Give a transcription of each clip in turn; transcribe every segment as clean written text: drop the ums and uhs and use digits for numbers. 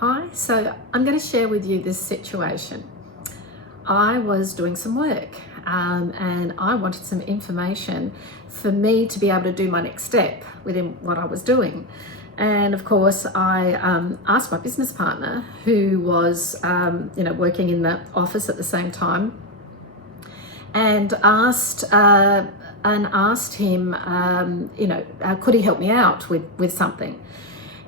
Hi, so I'm going to share with you this situation. I was doing some work and I wanted some information for me to be able to do my next step within what I was doing. And of course, I asked my business partner, who was working in the office at the same time, and asked him, could he help me out with something?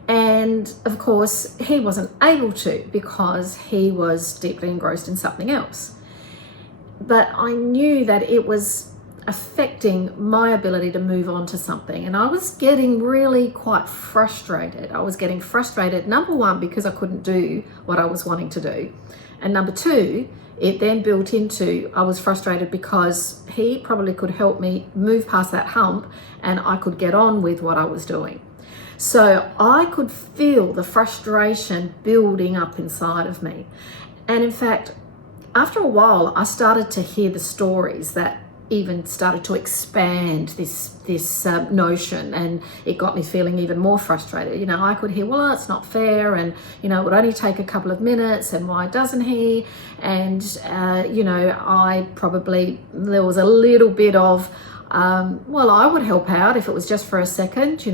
And of course, he wasn't able to because he was deeply engrossed in something else. But I knew that it was affecting my ability to move on to something. And I was getting really quite frustrated. I was getting frustrated, number one, because I couldn't do what I was wanting to do. And number two, it then built into, I was frustrated because he probably could help me move past that hump and I could get on with what I was doing. So I could feel the frustration building up inside of me. And in fact, after a while, I started to hear the stories that even started to expand this notion, and it got me feeling even more frustrated. I could hear, well, it's not fair, and it would only take a couple of minutes, and why doesn't he? And I probably, there was a little bit of I would help out if it was just for a second,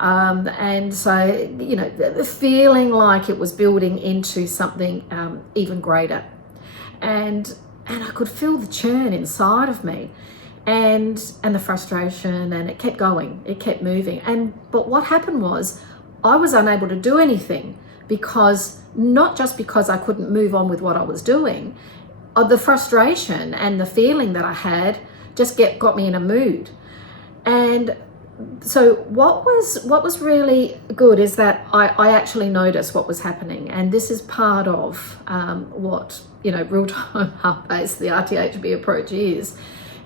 and so feeling like it was building into something even greater, and I could feel the churn inside of me, and the frustration, and it kept going, it kept moving. But what happened was, I was unable to do anything, because not just because I couldn't move on with what I was doing, the frustration and the feeling that I had just got me in a mood. And so what was really good is that I actually noticed what was happening, and this is part of what real-time heart-based, the RTHB approach is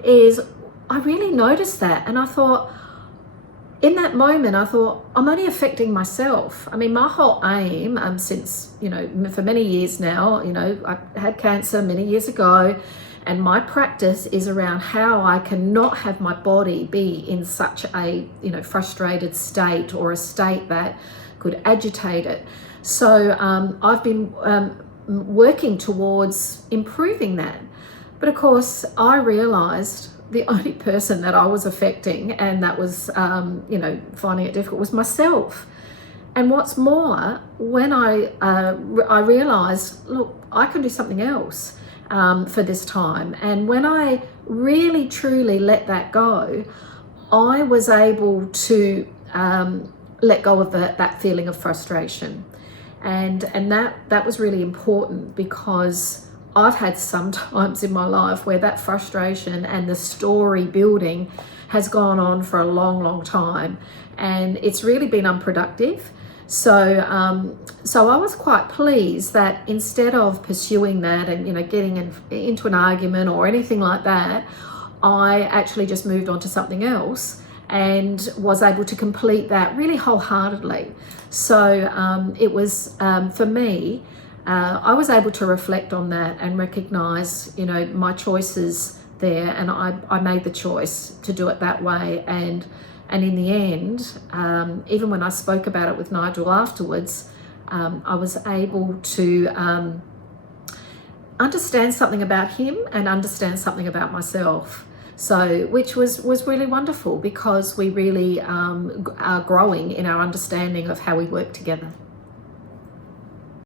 I really noticed that, and I thought, in that moment, I thought, I'm only affecting myself. I mean, my whole aim since for many years now, I had cancer many years ago. And my practice is around how I can not have my body be in such a frustrated state, or a state that could agitate it. So I've been working towards improving that. But of course, I realized the only person that I was affecting, and that was finding it difficult, was myself. And what's more, when I realized, look, I can do something else for this time. And when I really truly let that go, I was able to let go of that feeling of frustration. And that was really important, because I've had some times in my life where that frustration and the story building has gone on for a long, long time, and it's really been unproductive. So I was quite pleased that instead of pursuing that and getting into an argument or anything like that, I actually just moved on to something else and was able to complete that really wholeheartedly. So it was, for me, I was able to reflect on that and recognize my choices there, and I made the choice to do it that way. And in the end, even when I spoke about it with Nigel afterwards, I was able to understand something about him and understand something about myself. So, which was really wonderful, because we really are growing in our understanding of how we work together.